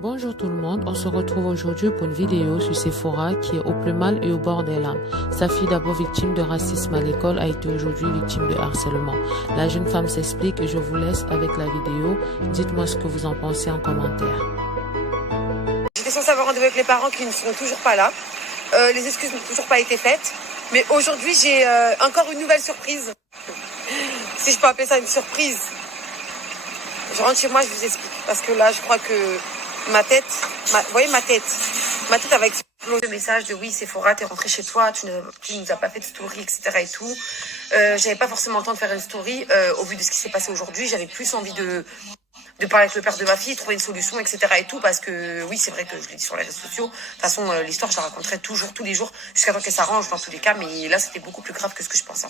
Bonjour tout le monde, on se retrouve aujourd'hui pour une vidéo sur Sephora qui est au plus mal et au bord des larmes. Sa fille, d'abord victime de racisme à l'école, a été aujourd'hui victime de harcèlement. La jeune femme s'explique et je vous laisse avec la vidéo. Dites-moi ce que vous en pensez en commentaire. J'étais censée avoir rendez-vous avec les parents qui ne sont toujours pas là. Les excuses n'ont toujours pas été faites. Mais aujourd'hui, j'ai encore une nouvelle surprise. Si je peux appeler ça une surprise. Je rentre chez moi, je vous explique. Parce que là, je crois que ma tête, vous voyez ma tête elle va exploser. Le message de oui, Sephora, t'es rentrée chez toi, tu nous as pas fait de story, etc. et tout. J'avais pas forcément le temps de faire une story au vu de ce qui s'est passé aujourd'hui. J'avais plus envie de parler avec le père de ma fille, trouver une solution, etc. et tout, parce que oui, c'est vrai que je l'ai dit sur les réseaux sociaux. De toute façon, l'histoire, je la raconterai toujours, tous les jours, jusqu'à temps qu'elle s'arrange dans tous les cas, mais là, c'était beaucoup plus grave que ce que je pensais.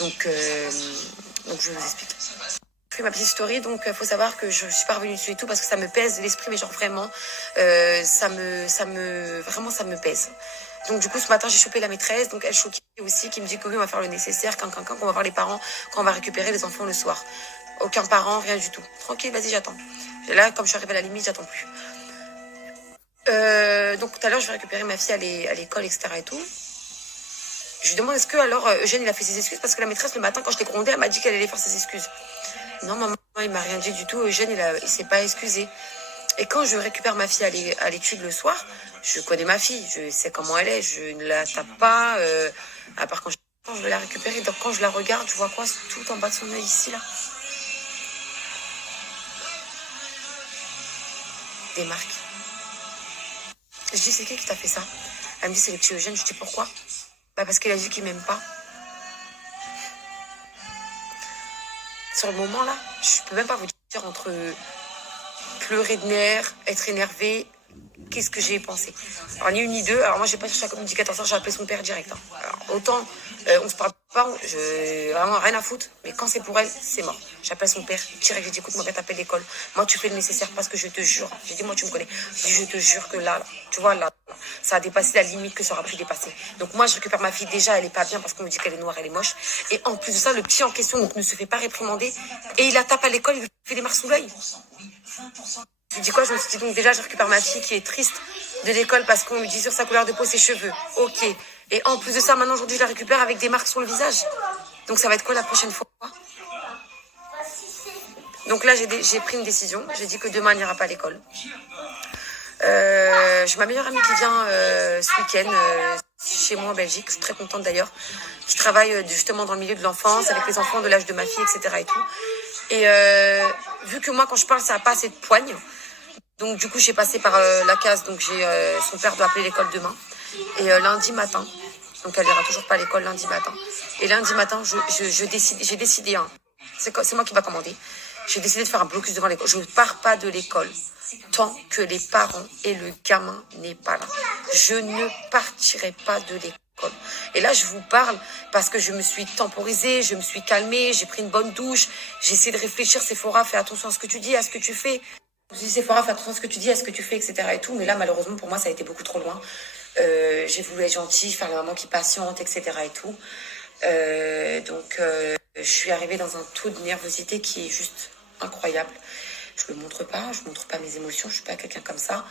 Donc je vous explique. Je fais ma petite story, donc faut savoir que je suis pas revenue dessus et tout parce que ça me pèse l'esprit, mais genre vraiment, ça me pèse. Donc du coup ce matin j'ai chopé la maîtresse, donc elle choquée aussi, qui me dit que oui on va faire le nécessaire, qu'on va voir les parents, quand on va récupérer les enfants le soir. Aucun parent, rien du tout. Tranquille, vas-y j'attends. Et là comme je suis arrivée à la limite, j'attends plus. Donc tout à l'heure je vais récupérer ma fille à l'école, etc. et tout. Je lui demande est-ce que alors Eugène il a fait ses excuses parce que la maîtresse le matin quand je l'ai grondée elle m'a dit qu'elle allait faire ses excuses. Non, maman, il m'a rien dit du tout. Eugène, il s'est pas excusé. Et quand je récupère ma fille à l'étude le soir, je connais ma fille, je sais comment elle est, je ne la tape pas. À part quand je vais la récupérer, donc quand je la regarde, je vois quoi tout en bas de son œil ici, là. Des marques. Je dis, c'est qui t'a fait ça? Elle me dit, c'est le petit Eugène. Je dis, pourquoi? Bah parce qu'il a dit qu'il m'aime pas. Sur le moment là, je peux même pas vous dire entre pleurer de nerfs, être énervé, qu'est-ce que j'ai pensé. Alors ni une ni deux. Alors moi j'ai pas cherché à communiquer, attention, j'ai appelé son père direct. Alors autant on se parle pas, j'ai vraiment rien à foutre, mais quand c'est pour elle, c'est mort. J'appelle son père direct, j'ai dit écoute, mon père t'appelle l'école. Moi tu fais le nécessaire parce que je te jure. J'ai dit moi tu me connais. J'ai dit je te jure que là, tu vois là, ça a dépassé la limite que ça aura pu dépasser. Donc moi je récupère ma fille, déjà elle est pas bien parce qu'on me dit qu'elle est noire, elle est moche. Et en plus de ça, le petit en question donc ne se fait pas réprimander et il la tape à l'école, il lui fait des marques sous l'œil. Je lui dis quoi? Je me suis dit donc déjà je récupère ma fille qui est triste de l'école parce qu'on lui dit sur sa couleur de peau ses cheveux. Ok. Et en plus de ça, maintenant aujourd'hui je la récupère avec des marques sur le visage. Donc ça va être quoi la prochaine fois? Donc là j'ai pris une décision. J'ai dit que demain elle n'ira pas à l'école. J'ai ma meilleure amie qui vient ce week-end chez moi en Belgique. Je suis très contente d'ailleurs. Qui travaille justement dans le milieu de l'enfance avec les enfants de l'âge de ma fille, etc. et tout. Et vu que moi quand je parle ça n'a pas assez de poigne. Donc du coup j'ai passé par la case, donc son père doit appeler l'école demain. Et lundi matin, donc elle ira toujours pas à l'école lundi matin. Et lundi matin, j'ai décidé, hein, c'est moi qui va commander. J'ai décidé de faire un blocus devant l'école. Je ne pars pas de l'école tant que les parents et le gamin n'est pas là. Je ne partirai pas de l'école. Et là, je vous parle parce que je me suis temporisée, je me suis calmée, j'ai pris une bonne douche, j'ai essayé de réfléchir. Sephora, fais attention à ce que tu dis, à ce que tu fais. Je dis Sephora, fais attention à ce que tu dis, à ce que tu fais, etc. et tout. Mais là, malheureusement, pour moi, ça a été beaucoup trop loin. J'ai voulu être gentille, faire la maman qui patiente, etc. et tout. Donc, je suis arrivée dans un taux de nervosité qui est juste incroyable. Je le montre pas mes émotions, je suis pas quelqu'un comme ça.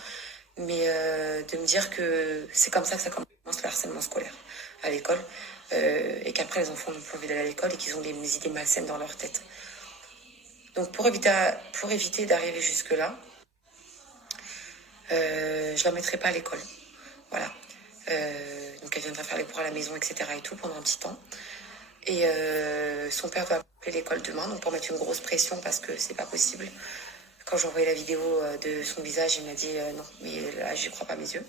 Mais de me dire que c'est comme ça que ça commence le harcèlement scolaire à l'école. Et qu'après, les enfants n'ont plus envie d'aller à l'école et qu'ils ont des idées malsaines dans leur tête. Donc pour éviter d'arriver jusque-là, je la mettrai pas à l'école. Voilà. Donc elle viendra faire les cours à la maison, etc. et tout pendant un petit temps. Et son père va appeler l'école demain, donc pour mettre une grosse pression parce que c'est pas possible. Quand j'ai envoyé la vidéo de son visage, il m'a dit non, mais là j'y crois pas mes yeux.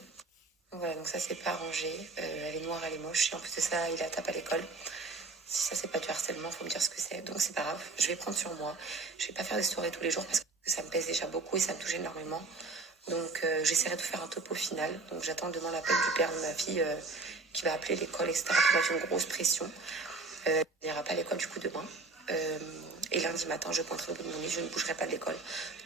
Donc voilà, donc ça c'est pas arrangé. Elle est noire, elle est moche. Et en plus de ça, il la tape à l'école. Si ça c'est pas du harcèlement, faut me dire ce que c'est. Donc c'est pas grave, je vais prendre sur moi. Je vais pas faire des stories tous les jours parce que ça me pèse déjà beaucoup et ça me touche énormément. Donc j'essaierai de faire un topo final. Donc j'attends demain l'appel du père de ma fille qui va appeler l'école, etc. Qui m'a fait une grosse pression. Elle n'ira pas à l'école du coup demain. Et lundi matin, je pointerai au bout de mon nez, je ne bougerai pas de l'école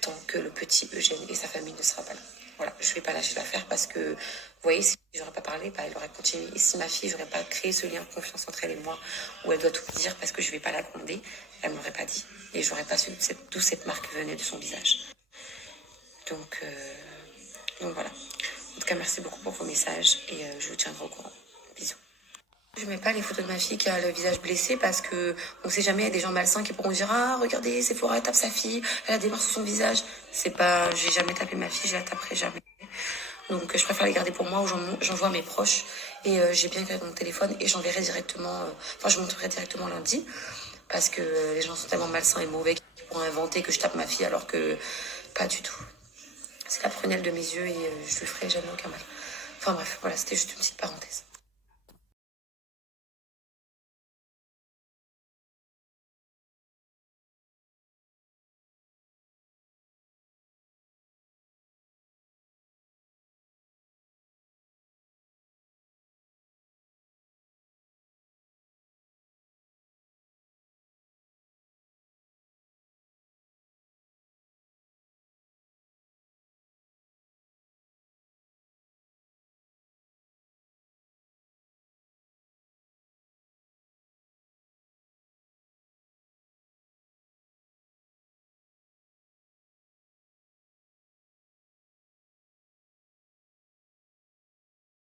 tant que le petit Eugène et sa famille ne sera pas là. Voilà, je ne vais pas lâcher l'affaire parce que, vous voyez, si j'aurais pas parlé, bah, elle aurait continué. Et si ma fille, j'aurais pas créé ce lien de confiance entre elle et moi, où elle doit tout dire parce que je vais pas la gronder, elle m'aurait pas dit. Et j'aurais pas su d'où cette marque venait de son visage. Donc voilà. En tout cas, merci beaucoup pour vos messages et je vous tiendrai au courant. Bisous. Je mets pas les photos de ma fille qui a le visage blessé parce que on sait jamais, il y a des gens malsains qui pourront dire ah regardez Sephora tape sa fille, elle a des marques sur son visage. C'est pas, j'ai jamais tapé ma fille, je la taperai jamais. Donc je préfère les garder pour moi ou j'envoie à mes proches et j'ai bien gardé mon téléphone et j'enverrai directement, je montrerai directement lundi parce que les gens sont tellement malsains et mauvais qu'ils pourront inventer que je tape ma fille alors que pas du tout. C'est la prunelle de mes yeux et je lui ferai jamais aucun mal. Enfin bref, voilà, c'était juste une petite parenthèse.